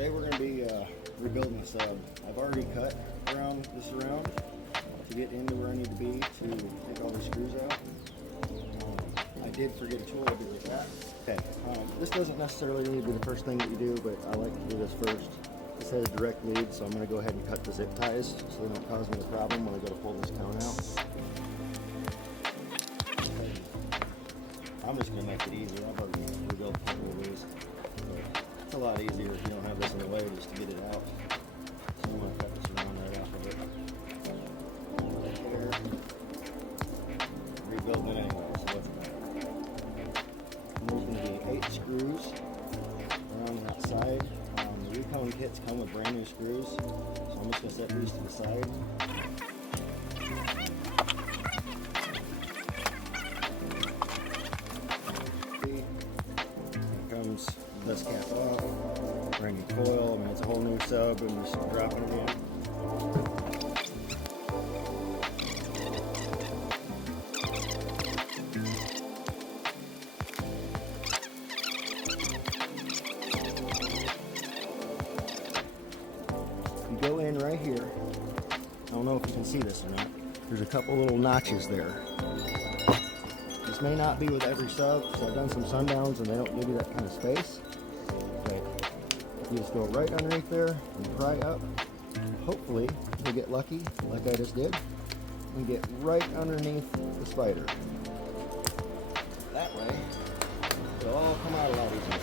Today we're going to be rebuilding the sub. I've already cut around this around to get into where I need to be to take all the screws out. I did forget a tool, I'll be right back. Okay, this doesn't necessarily need to be the first thing that you do, but I like to do this first. This has direct lead, so I'm going to go ahead and cut the zip ties so they don't cause me a problem when I go to pull this cone out. I'm just going to make it easier. I've already rebuilt a couple of these. It's a lot easier if you don't have this in the way just to get it out. So I'm going to cut this around right off of it. Right there. Rebuild it anyway, so let's go. And there's going to be 8 screws around the outside. The Recone kits come with brand new screws, so I'm just going to set these to the side. Comes this cap off, brand new coil. I mean, it's a whole new sub, and just dropping it in. You go in right here. I don't know if you can see this or not. There's a couple little notches there. This may not be with every sub, so I've done some sundowns and they don't give you that kind of space. But you just go right underneath there and pry up. And hopefully you'll get lucky, like I just did, and get right underneath the spider. That way, it'll all come out a lot easier.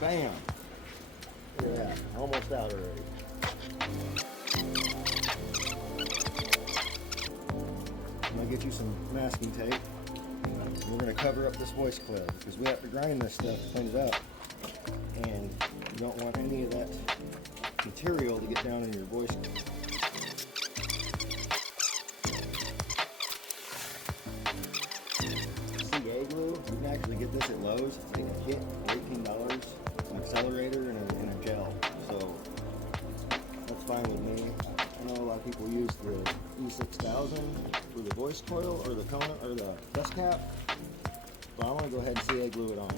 Bam! Look at that, almost out already. I'm going to get you some masking tape. We're going to cover up this voice coil because we have to grind this stuff to clean it up. And you don't want any of that material to get down in your voice coil. CA glue, you can actually get this at Lowe's. It's like a kit for $18, an accelerator and a gel. So that's fine with me. I know a lot of people use the E6000 for the voice coil or the cone or the dust cap, but I'm going to go ahead and CA glue it on.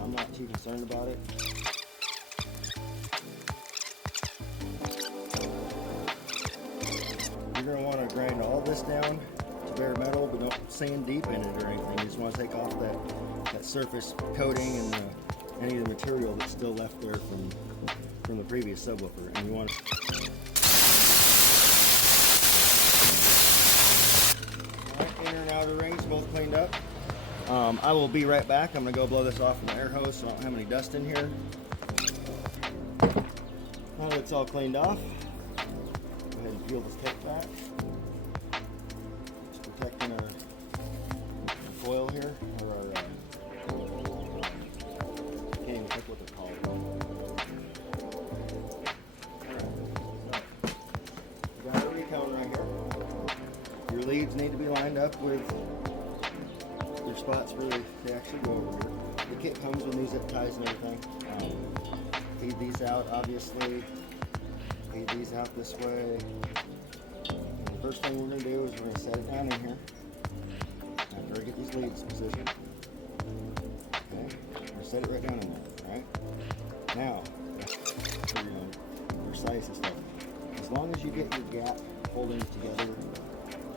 I'm not too concerned about it. You're going to want to grind all this down to bare metal, but don't sand deep in it or anything. You just want to take off that surface coating and any of the material that's still left there from the previous subwoofer. And you want to inner and outer rings both cleaned up. I will be right back. I'm going to go blow this off with an air hose so I don't have any dust in here. Now that it's all cleaned off, go ahead and peel this tape back. It's protecting our foil here, or our, can't even think what they're called. Alright, got a Recone right here. Your leads need to be lined up with your spots where they actually go over here. The kit comes with these zip ties and everything. Feed these out, obviously. Feed these out this way. And the first thing we're going to do is we're going to set it down in here. After I get these leads positioned. Okay, we're going to set it right down in there, right? Now, your size and stuff. As long as you get your gap holding together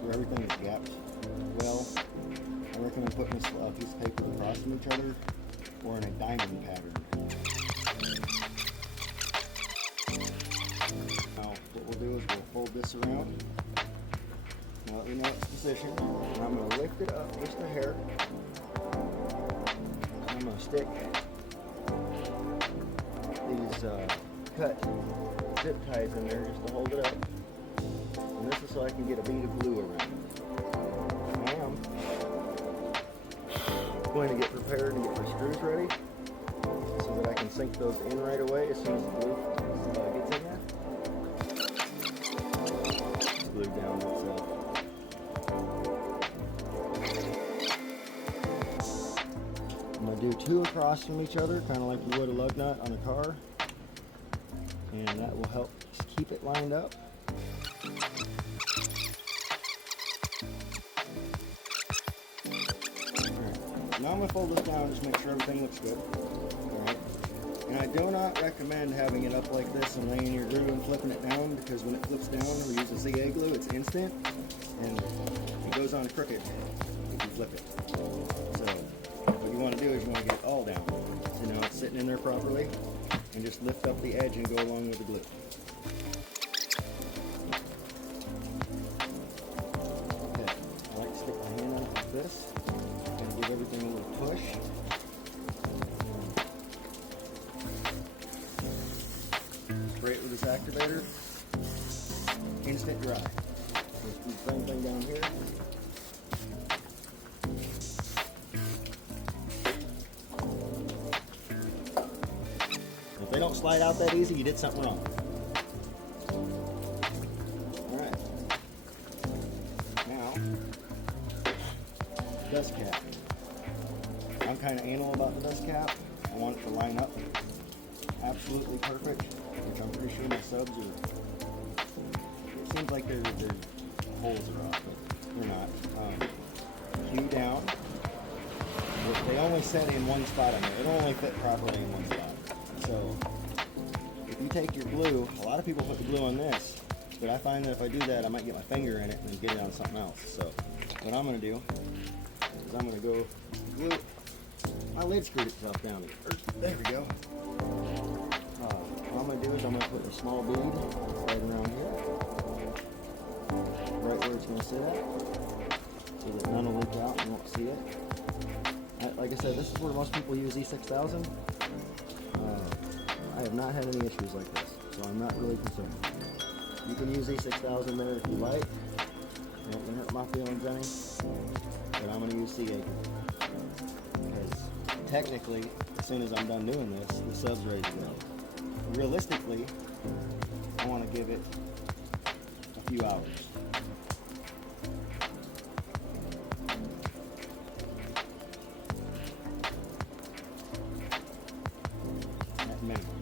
where everything is gapped well, I recommend putting a piece of paper across from each other or in a diamond pattern. Now what we'll do is we'll fold this around. Now let me know its position. And I'm going to lift it up just a hair. And I'm going to stick these cut zip ties in there just to hold it up. And this is so I can get a bead of glue around it. I am going to get prepared and get my screws ready so that I can sink those in right away as soon as the glue gets in there. It's glued down itself. I'm going to do 2 across from each other, kind of like you would a lug nut on a car. And that will help keep it lined up. Now I'm going to fold this down and just make sure everything looks good. Alright. And And I do not recommend having it up like this and laying your glue and flipping it down, because when it flips down, we use the CA glue, it's instant, and it goes on crooked if you flip it. So what you want to do is you want to get it all down. So now it's sitting in there properly, and just lift up the edge and go along with the glue. Okay, I like to stick my hand on it like this, and give everything a little push. Great with this activator, instant dry. Let's do the same thing down here. If they don't slide out that easy, you did something wrong. Alright. Now, dust cap. I'm kind of anal about the dust cap. I want it to line up absolutely perfect, which I'm pretty sure my subs are. It seems like their holes are off, but they're not. Cue down. They only set in one spot on there. It only fit properly in one spot. So if you take your glue, a lot of people put the glue on this, but I find that if I do that, I might get my finger in it and then get it on something else. So what I'm going to do is I'm going to go glue. My lid screwed itself down. There we go. What I'm going to do is I'm going to put a small bead right around here, right where it's going to sit at, so that none will leak out and you won't see it. Like I said, this is where most people use E6000. I have not had any issues like this, so I'm not really concerned. You can use E6000 there if you like. It won't hurt my feelings any, but I'm going to use CA because technically, as soon as I'm done doing this, the sub's ready to go. Realistically, I want to give it a few hours. At minimum.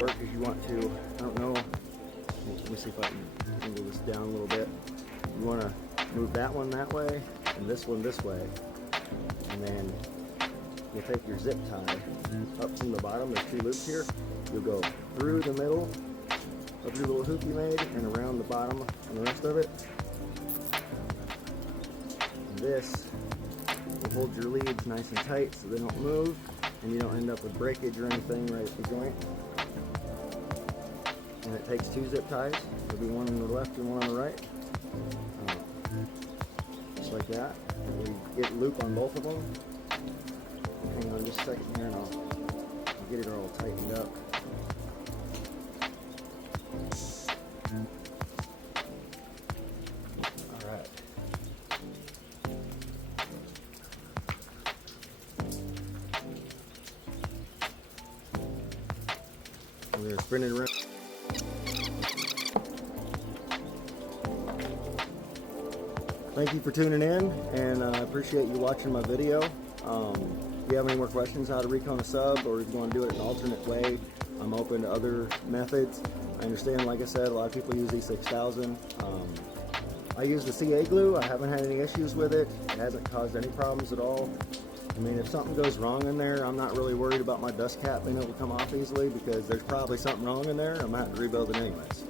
Work as you want to. I don't know. Let me see if I can angle this down a little bit. You want to move that one that way and this one this way, and then you'll take your zip tie up from the bottom. There's two loops here. You'll go through the middle of your little hoop you made and around the bottom and the rest of it. And this will hold your leads nice and tight so they don't move and you don't end up with breakage or anything right at the joint. And it takes two zip ties. There'll be one on the left and one on the right. Just like that. And we get loop on both of them. Hang on just a second here and I'll get it all tightened up. Alright. We're going to spin it around. Thank you for tuning in, and I appreciate you watching my video. If you have any more questions how to recone a sub, or if you want to do it an alternate way, I'm open to other methods. I understand, like I said, a lot of people use E6000. I use the CA glue. I haven't had any issues with it. It hasn't caused any problems at all. I mean, if something goes wrong in there, I'm not really worried about my dust cap being able to come off easily, because there's probably something wrong in there. I'm going to have to rebuild it anyways.